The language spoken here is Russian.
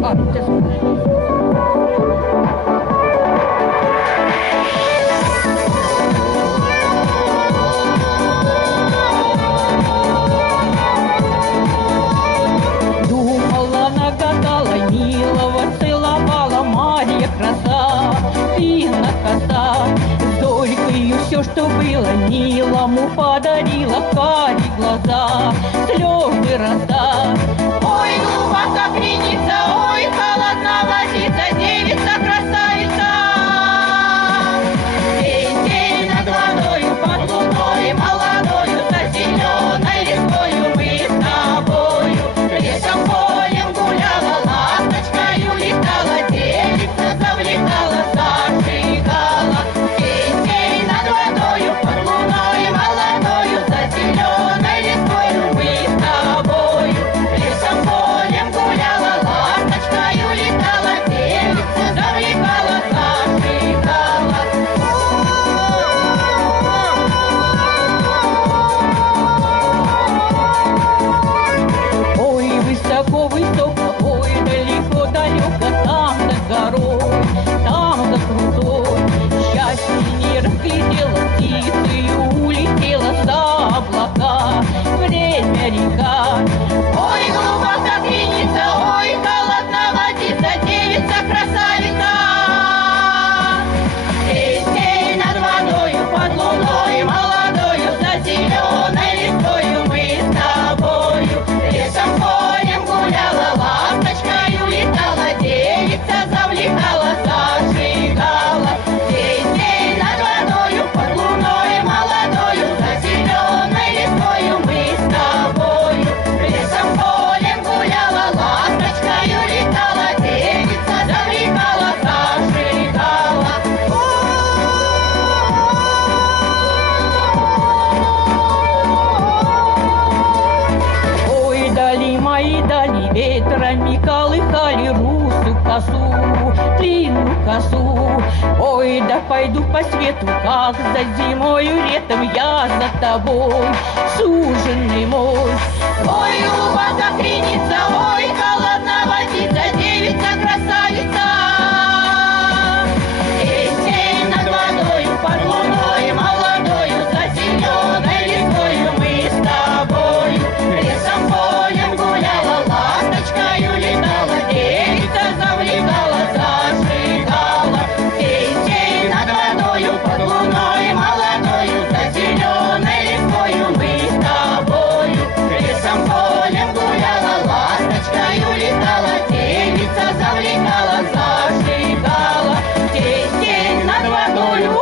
А, ты думала, нагадала, милого целовала, Марья краса, длинна коса. С долькою все, что было, милому подарила, карие глаза, слезы роса. Ой, глубоко кринится, ой, холодна водица, девица красавица. День над водою, под луною, молодою, за зеленой листвою мы с тобою лесом полем гуляла, ласточкою летала, девица завлекала, зажигала. День над водою, под луною, молодою, за зеленой листвою мы с тобою лесом полем гуляла, ласточкою летала, девица завлекала, зажигала. Ой, высоко-высоко, ой, далеко-далеко, там за горой, там за крутой. Счастье не разглядела, птицею улетела за облака. Время река. Ой, глубоко кринится, ой, холодна водица, девица красавица. День над водою, под луною, молодою, за зеленой листвою мы с тобою лесом полем гуляла, ласточкою летала, девица завлекала, зажигала. День над водою, под луною, молодою, за зеленой листвою мы с тобою лесом полем гуляла, ласточкою летала, девица завлекала, зажигала. Ой, дали мои дали, ветрами колыхали русу косу, длинную косу. Ой, да пойду по свету, как за зимою летом я за тобой, суженый мой. Ой, глубоко кринится, ой, холодна водица, девица красавица. День над водою, под луною, молодою, за зеленой листвою мы с тобою лесом полем гуляла, ласточкою летала, девица завлекала, зажигала. День над водою, под луною, молодою, за зеленой листвою мы с тобою лесом полем гуляла, ласточкою летала, девица завлекала, зажигала. День над водою.